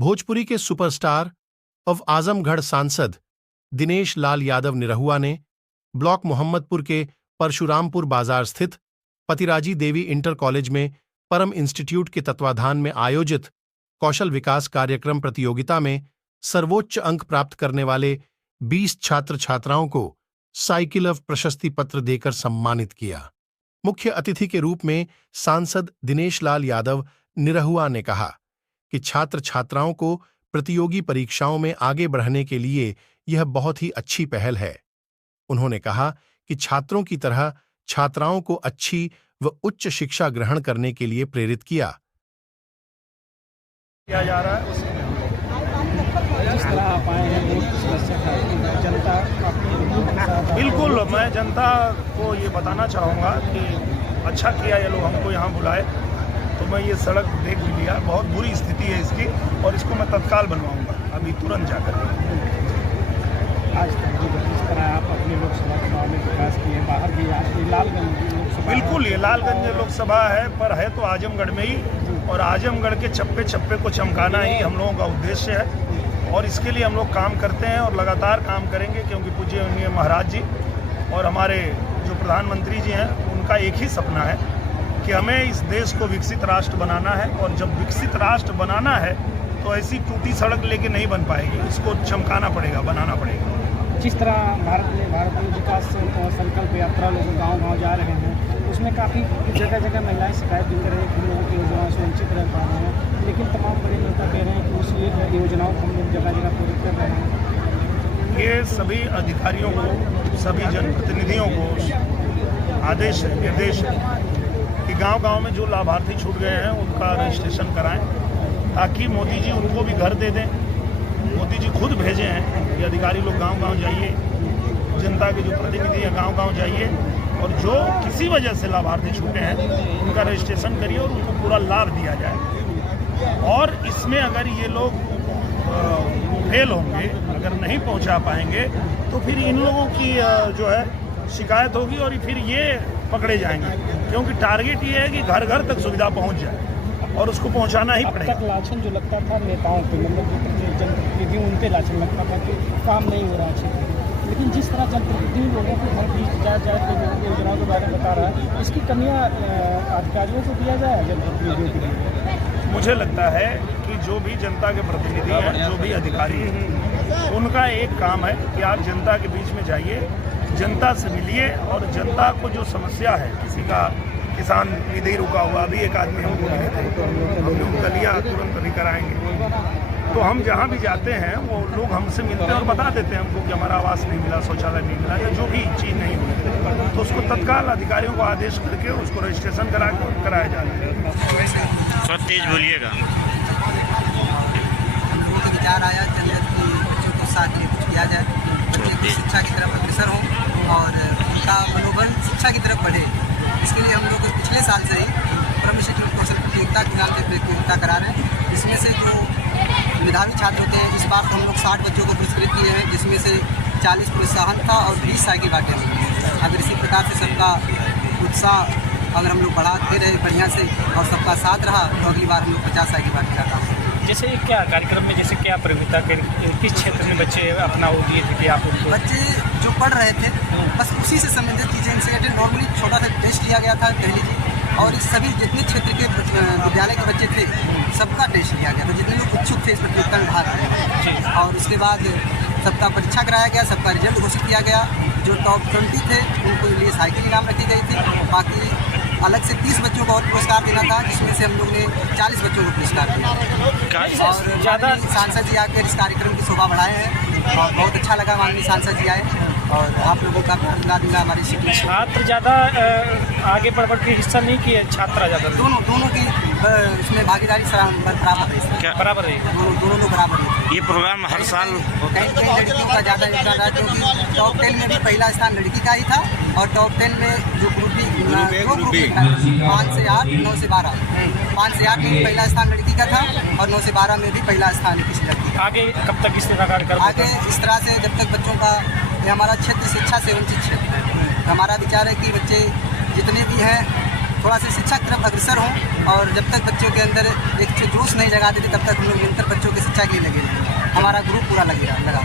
भोजपुरी के superstar of Azamgarh सांसद दिनेश लाल यादव निरहुआ ने ब्लॉक मोहम्मदपुर के परशुरामपुर बाजार स्थित पतिराजी देवी इंटर कॉलेज में परम इंस्टीट्यूट के तत्वाधान में आयोजित कौशल विकास कार्यक्रम प्रतियोगिता में सर्वोच्च अंक प्राप्त करने वाले 20 छात्र छात्राओं को साइकिल ऑफ प्रशस्ति पत्र देकर सम्मानित किया। मुख्य अतिथि के रूप में सांसद दिनेश लाल यादव निरहुआ ने कहा कि छात्र छात्राओं को प्रतियोगी परीक्षाओं में आगे बढ़ने के लिए यह बहुत ही अच्छी पहल है। उन्होंने कहा कि छात्रों की तरह छात्राओं को अच्छी व उच्च शिक्षा ग्रहण करने के लिए प्रेरित किया जा रहा है। जिस तरह आप आए हैं वोट की समस्या का जनता आपकी बिल्कुल, मैं जनता को ये बताना चाहूँगा कि अच्छा किया ये लोग हमको यहाँ बुलाए, तो मैं ये सड़क देख भी लिया, बहुत बुरी स्थिति है इसकी और इसको मैं तत्काल बनवाऊँगा अभी तुरंत जाकर। आज तक जिस तरह आप अपने लोकसभा चुनाव में विकास किए, बाहर भी आज भी लालगंज लोकसभा, बिल्कुल ये लालगंज लोकसभा है पर है तो आजमगढ़ में ही, और आजमगढ़ के चप्पे चप्पे को चमकाना ही हम लोगों का उद्देश्य है और इसके लिए हम लोग काम करते हैं और लगातार काम करेंगे, क्योंकि पूज्य महाराज जी और हमारे जो प्रधानमंत्री जी हैं उनका एक ही सपना है कि हमें इस देश को विकसित राष्ट्र बनाना है, और जब विकसित राष्ट्र बनाना है तो ऐसी टूटी सड़क लेके नहीं बन पाएगी, इसको चमकाना पड़ेगा, बनाना पड़ेगा। जिस तरह भारत में विकास संकल्प यात्रा लोग गांव-गांव जा रहे हैं, उसमें काफ़ी जगह जगह महिलाएं शिकायत भी कर रही हैं कि लोगों की योजनाओं से वंचित रह पा रहे हैं, लेकिन तमाम बड़े नेता कह रहे हैं कि उस योजनाओं को हम लोग जगह जगह पूरी कर रहे हैं। ये सभी अधिकारियों को, सभी जनप्रतिनिधियों को आदेश है, निर्देश है कि गांव-गांव में जो लाभार्थी छूट गए हैं उनका रजिस्ट्रेशन कराएं, ताकि मोदी जी उनको भी घर दे दें। मोदी जी खुद भेजे हैं कि अधिकारी लोग गांव-गांव जाइए, जनता के जो प्रतिनिधि हैं गांव-गांव जाइए, और जो किसी वजह से लाभार्थी छूटे हैं उनका रजिस्ट्रेशन करिए और उनको पूरा लाभ दिया जाए। और इसमें अगर ये लोग फेल होंगे, अगर नहीं पहुंचा पाएंगे, तो फिर इन लोगों की जो है शिकायत होगी और फिर ये पकड़े जाएंगे, क्योंकि टारगेट ये है कि घर घर तक सुविधा पहुंच जाए और उसको पहुंचाना ही पड़ेगा। अब तक लाछन जो लगता था नेताओं पे, मतलब जो जनप्रतिनिधि उन पे लाछन लगता था कि काम नहीं हो रहा है, लेकिन जिस तरह जनप्रतिनिधि लोगों को घर बीच जाए योजनाओं के बारे में बता रहा है, इसकी कमियाँ अधिकारियों को दिया जाए जनप्रतिनिधियों के लिए। मुझे लगता है कि जो भी जनता के प्रतिनिधि हैं, जो भी अधिकारी हैं, उनका एक काम है कि आप जनता के बीच में जाइए, जनता से मिलिए और जनता को जो समस्या है, किसी का किसान निधि रुका हुआ, अभी एक आदमी हमको मिले थे, हमने उनका लिया, तुरंत अभी कराएंगे। तो हम जहाँ भी जाते हैं वो लोग हमसे मिलते हैं और बता देते हैं हमको कि हमारा आवास नहीं मिला, शौचालय नहीं मिला, या जो भी चीज़ नहीं मिली, तो उसको तत्काल अधिकारियों को आदेश करके उसको रजिस्ट्रेशन कराया जाता है। थोड़ा तेज बोलिएगा। विचार आया जरूरत की बच्चों को साथ में कुछ किया जाए, बच्चे की शिक्षा की तरफ अग्रसर हों और उनका मनोबल शिक्षा की तरफ बढ़े। इसके लिए हम लोग पिछले साल से ही परम इंस्टीट्यूट कौशल प्रतियोगिता के नाम से प्रतियोगिता करा रहे हैं। इसमें से जो मेधावी छात्र होते हैं, इस बार हम लोग 60 बच्चों को पुरस्कृत किए हैं, जिसमें से 40 प्रोत्साहन था और 20 साइकिल बांटे हैं। अगर इसी प्रकार से सबका उत्साह अगर हम लोग बढ़ाते रहे बढ़िया से और सबका साथ रहा, तो अगली बार हम लोग 50 साइकिल बांटे का काम। जैसे क्या कार्यक्रम में जैसे क्या प्रतियोगिता किस क्षेत्र में बच्चे अपना वो दिए थे कि आप उनको? बच्चे जो पढ़ रहे थे बस उसी से संबंधित चीज़ें इनसे नॉर्मली छोटा सा टेस्ट लिया गया था पहले जी, और इस सभी जितने क्षेत्र के विद्यालय के बच्चे थे सबका टेस्ट लिया गया था, जितने लोग इच्छुक थे इस प्रतियोगिता में भाग लें, और उसके बाद सबका परीक्षा कराया गया, सबका रिजल्ट घोषित किया गया। जो टॉप 20 थे उनको लिए साइकिल इनाम रखी गई थी, बाकी अलग से 30 बच्चों को और पुरस्कार देना था, जिसमें से हम लोग ने 40 बच्चों को पुरस्कार दिया। और ज़्यादा सांसद जी आकर इस कार्यक्रम की शोभा बढ़ाए हैं और बहुत अच्छा लगा, माननीय सांसद जी आए और आप लोगों का धन्यवाद हमारी शिक्षा। छात्र ज़्यादा आगे बढ़ के हिस्सा नहीं किए, छात्रा ज़्यादा, दोनों की इसमें भागीदारी बराबर है, दोनों लोग बराबर है। ये प्रोग्राम हर साल कई लड़कियों का ज़्यादा योगदान रहा, क्योंकि टॉप 10 में भी पहला स्थान लड़की का ही था, और टॉप 10 में जो ग्रुप 5 से 8, 9 से 12, 5 से 8 में भी पहला स्थान लड़की का था और 9 से 12 में भी पहला स्थान किसी लड़की का। आगे कब तक इस तरह का कार्यक्रम? आगे इस तरह से जब तक बच्चों का, ये हमारा क्षेत्र शिक्षा से वंचित क्षेत्र है, हमारा विचार है कि बच्चे जितने भी हैं थोड़ा सा शिक्षा की तरफ अग्रसर हों और जब तक बच्चों के अंदर एक जोश नहीं जगा देते तब तक हम लोग निरंतर बच्चों की शिक्षा के लिए लगे रहें। हमारा ग्रुप पूरा लगा